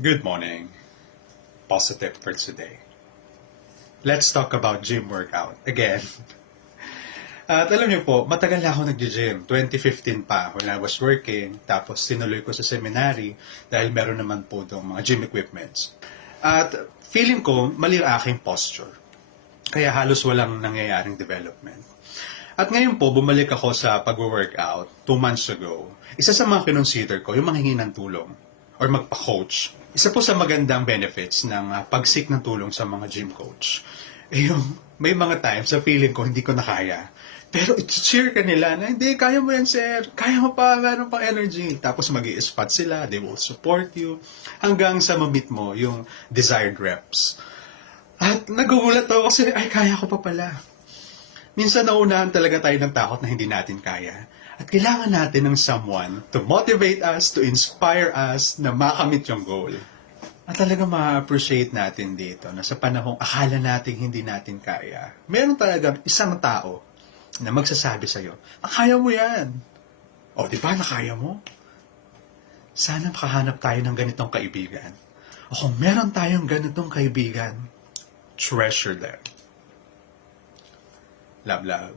Good morning. Positive for today. Let's talk about gym workout again. At alam niyo po, matagal na ako nag-gym. 2015 pa when I was working. Tapos tinuloy ko sa seminary dahil meron naman po doong mga gym equipments. At feeling ko, mali ang aking posture. Kaya halos walang nangyayaring development. At ngayon po, bumalik ako sa pag-workout 2 months ago. Isa sa mga kinonsider ko, yung manghingi ng tulong or magpa-coach. Isa po sa magandang benefits ng pag-seek ng tulong sa mga gym coach. Yung may mga times sa feeling ko hindi ko na kaya. Pero i-cheer ka nila na, hindi, kaya mo yan, sir. Kaya mo pa, meron pang energy. Tapos mag-i-spot sila, they will support you. Hanggang sa ma-meet mo yung desired reps. At nagugulat ako kasi, ay, kaya ko pa pala. Minsan nauunahan talaga tayo ng takot na hindi natin kaya. At kailangan natin ng someone to motivate us, to inspire us na makamit yung goal. At talaga ma-appreciate natin dito na sa panahong akala natin hindi natin kaya, meron talaga isang tao na magsasabi sa'yo, kaya mo yan. O, di ba, nakaya mo? Sana makahanap tayo ng ganitong kaibigan. O kung meron tayong ganitong kaibigan, treasure them. Love, love.